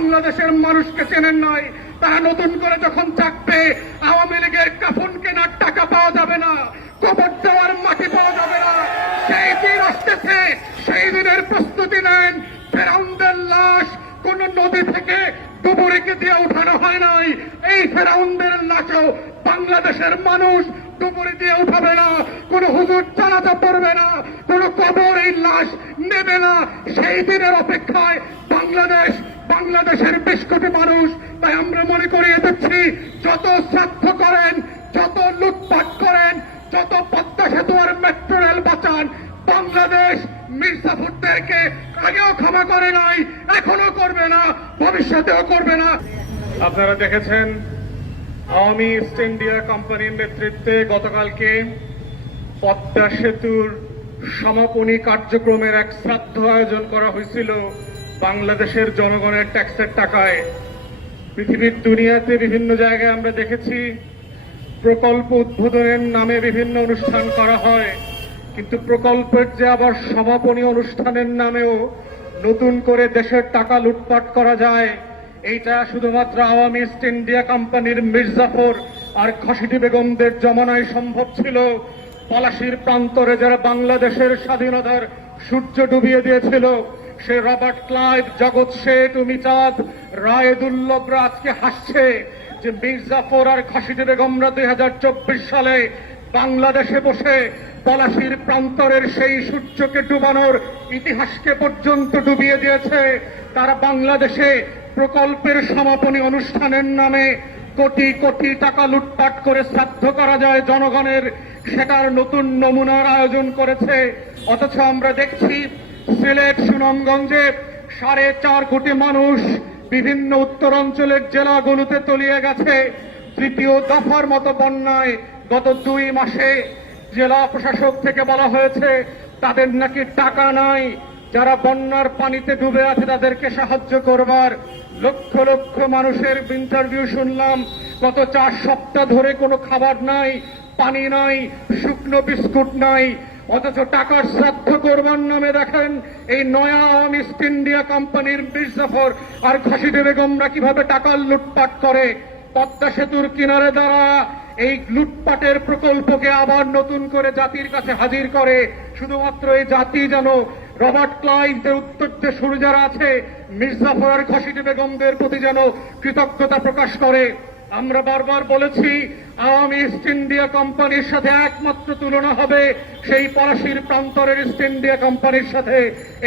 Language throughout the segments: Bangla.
বাংলাদেশের মানুষকে চেনেন নাই। তারা নতুন করে যখন চাকবে আওয়ামী লীগের কাফন কেনার টাকা পাওয়া যাবে না, কবর দেওয়ার মাটি পাওয়া যাবে না, সেই দিন আসতেছে। সেই দিনের প্রস্তুতি নেন। ফেরাউনদের লাশ কোন নদী থেকে ডুবুরিকে দিয়ে উঠানো হয় নাই। এই ফেরাউনদের লাশও বাংলাদেশের মানুষ ডুবুরি দিয়ে উঠাবে না, কোন হুজুর জানাজা পড়বে না, কোন কবর এই লাশ নেবে না। সেই দিনের অপেক্ষায় বাংলাদেশের 20 কোটি মানুষ। তাই আমরা মনে করিয়ে দিচ্ছি, যত শ্রাদ্ধ করেন, যত লুটপাট করেন, যত পদ্মা সেতু আর মেট্রো রেল বাঁচান, বাংলাদেশ মির্জাফরদেরকে আগেও ক্ষমা করে নাই, এখনো করবে না, ভবিষ্যতেও করবে না। আপনারা দেখেছেন আওয়ামী ইস্ট ইন্ডিয়া কোম্পানির নেতৃত্বে গতকালকে পদ্মা সেতুর সমাপনী কার্যক্রমের এক শ্রাদ্ধ আয়োজন করা হয়েছিল বাংলাদেশের জনগণের ট্যাক্সের টাকায়। পৃথিবীর দুনিয়াতে বিভিন্ন জায়গায় আমরা দেখেছি প্রকল্প উদ্বোধনের নামে বিভিন্ন অনুষ্ঠান করা হয়, কিন্তু প্রকল্পের যে আবার সমাপনী অনুষ্ঠানের নামেও নতুন করে দেশের টাকা লুটপাট করা যায়, এইটা শুধুমাত্র আওয়ামী ইস্ট ইন্ডিয়া কোম্পানির মির্জাফর আর খসিটি বেগমদের জমানায় সম্ভব ছিল। পলাশীর প্রান্তরে যারা বাংলাদেশের স্বাধীনতার সূর্য ডুবিয়ে দিয়েছিল, সে রবার্ট ক্লাইভ, জগৎ শেঠ, উমিচাঁদ, রায়েদুল্লভরা আজকে হাসছে যে মির্জাফর আর খসিটি বেগমরা 2024 সালে বাংলাদেশে বসে পলাশীর প্রান্তরের সেই সূর্যকে ডুবানোর ইতিহাসকে পর্যন্ত ডুবিয়ে দিয়েছে। তারা বাংলাদেশে প্রকল্পের সমাপনী অনুষ্ঠানের নামে কোটি কোটি টাকা লুটপাট করে শ্রাদ্ধ করা যায় জনগণের, সেটার নতুন নমুনার আয়োজন করেছে। অথচ আমরা দেখছি সিলেট, সুনামগঞ্জে 4.5 কোটি মানুষ বিভিন্ন উত্তরাঞ্চলের জেলাগুলোতে তলিয়ে গেছে। তৃতীয় দফার মতো বন্যায় গত 2 মাসে জেলা প্রশাসক থেকে বলা হয়েছে তাদের নাকি টাকা নাই, যারা বন্যার পানিতে ডুবে আছে তাদেরকে সাহায্য করবার। লক্ষ লক্ষ মানুষের ইন্টারভিউ শুনলাম, গত 4 সপ্তাহ ধরে কোনো খাবার নাই, পানি নাই, শুকনো বিস্কুট নাই। অথচ টাকার শ্রাদ্ধ করবার নামে দেখেন এই নয়া আওয়ামী ইস্ট ইন্ডিয়া কোম্পানির মির্জাফর আর খসিটি বেগমরা কিভাবে টাকার লুটপাট করে। পদ্মা সেতুর কিনারে দ্বারা এই লুটপাটের প্রকল্পকে আবার নতুন করে জাতির কাছে হাজির করে, শুধুমাত্র এই জাতি যেন রবার্ট ক্লাইভদের উত্তর শুরু যারা আছে মির্জাফর আর খসিটি বেগমদের প্রতি যেন কৃতজ্ঞতা প্রকাশ করে। আমরা বারবার বলেছি আওয়ামী ইস্ট ইন্ডিয়া কোম্পানির সাথে একমাত্র তুলনা হবে সেই পলাশীর প্রান্তরের ইস্ট ইন্ডিয়া কোম্পানির সাথে।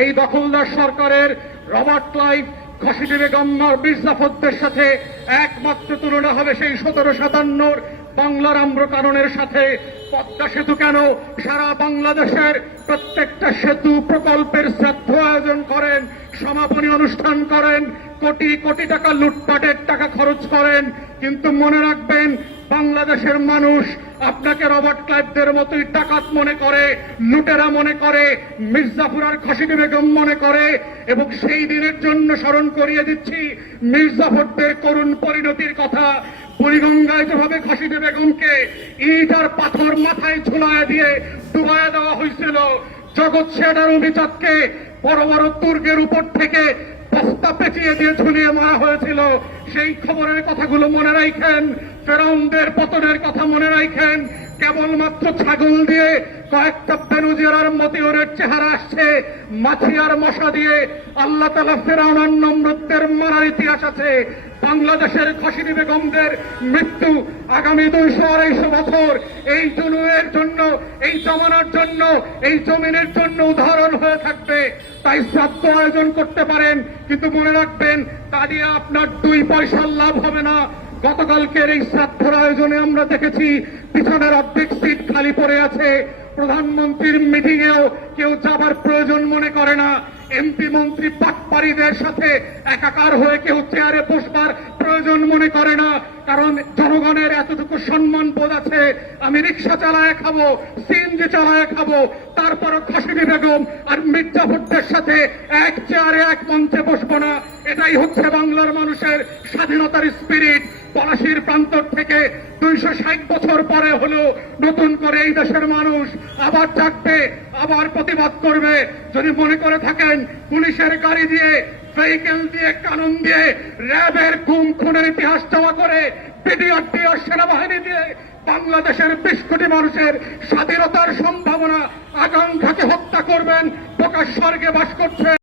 এই দখলদার সরকারের রবার্ট ক্লাইভ, খসিটি বেগম আর মির্জাফরদের সাথে একমাত্র তুলনা হবে সেই 1757 বাংলার আম্রকাননের সাথে। পদ্মা সেতু কেন সারা বাংলাদেশের প্রত্যেকটা সেতু প্রকল্পের শ্রাদ্ধ আয়োজন করেন, সমাপনী অনুষ্ঠান করেন, কোটি কোটি টাকা লুটপাটের টাকা খরচ করেন, কিন্তু মনে রাখবেন বাংলাদেশের মানুষ আপনাকে রবার্ট ক্লাইভদের মতোই ডাকাত মনে করে, লুটেরা মনে করে, মির্জাফর আর খসিটি বেগম মনে করে। এবং সেই দিনের জন্য স্মরণ করিয়ে দিচ্ছি মির্জাফরদের করুণ পরিণতির কথা। বুড়িগঙ্গায় যেভাবে খসিটি বেগমকে ইট আর পাথর মাথায় ঝুলায় দিয়ে ডুবাইয়া দেওয়া হয়েছিল, জগৎ শেঠ আর অভিজাতকে বড় বড় দুর্গের উপর থেকে বস্তা পেঁচিয়ে দিয়ে ঝুলিয়ে মারা হয়েছিল, সেই খবরের কথাগুলো মনে রাখেন। ফেরাউনদের পতনের কথা মনে রাখেন। কেবলমাত্র ছাগল দিয়ে কয়েকটা বেনুজির আর মতিউরের চেহারা আসছে, মাছি আর মশা দিয়ে আল্লাহ তাআলা ফেরাউন আর নমরুদদের মারার ইতিহাস আছে। বাংলাদেশের খসিটি বেগমদের মৃত্যু আগামী 200-250 বছর এই জুনুয়ের জন্য, এই জমানার জন্য, এই জমিনের জন্য উদাহরণ হয়ে থাকবে। তাই শ্রাদ্ধ আয়োজন করতে পারেন, কিন্তু মনে রাখবেন তা দিয়ে আপনার 2 পয়সার লাভ হবে না। গতকালকের এই শ্রাদ্ধের আয়োজনে আমরা দেখেছি পিছনের অর্ধেক সিট খালি পড়ে আছে। প্রধানমন্ত্রীর মিটিংয়েও কেউ যাবার প্রয়োজন মনে করে না। এমপি মন্ত্রী পাটপাড়িদের সাথে একাকার হয়ে কেউ চেয়ারে বসবার প্রয়োজন মনে করে না, কারণ জনগণের এতটুকু সম্মান বোধ আছে, আমি রিক্সা চালায় খাবো, সিএনজি চালায় খাবো, তারপরও খসিটি বেগম আর মির্জাফরদের সাথে এক চেয়ারে এক মঞ্চে বসবো না। এটাই হচ্ছে বাংলার মানুষের স্বাধীনতার স্পিরিট। পলাশীর প্রান্তর থেকে 260 বছর পরে হলেও নতুন করে এই দেশের মানুষ আবার জাগবে, আবার প্রতিবাদ করবে। যদি মনে করে থাকেন পুলিশের গাড়ি দিয়ে ভেহিকেল দিয়ে কানুন দিয়ে র্যাবের গুম খুনের ইতিহাস জমা করে বিডিআর দিয়ে সেনাবাহিনী দিয়ে বাংলাদেশের 20 কোটি মানুষের স্বাধীনতার সম্ভাবনা আকাঙ্ক্ষাকে হত্যা করবেন, প্রকাশ স্বর্গে বাস করছে।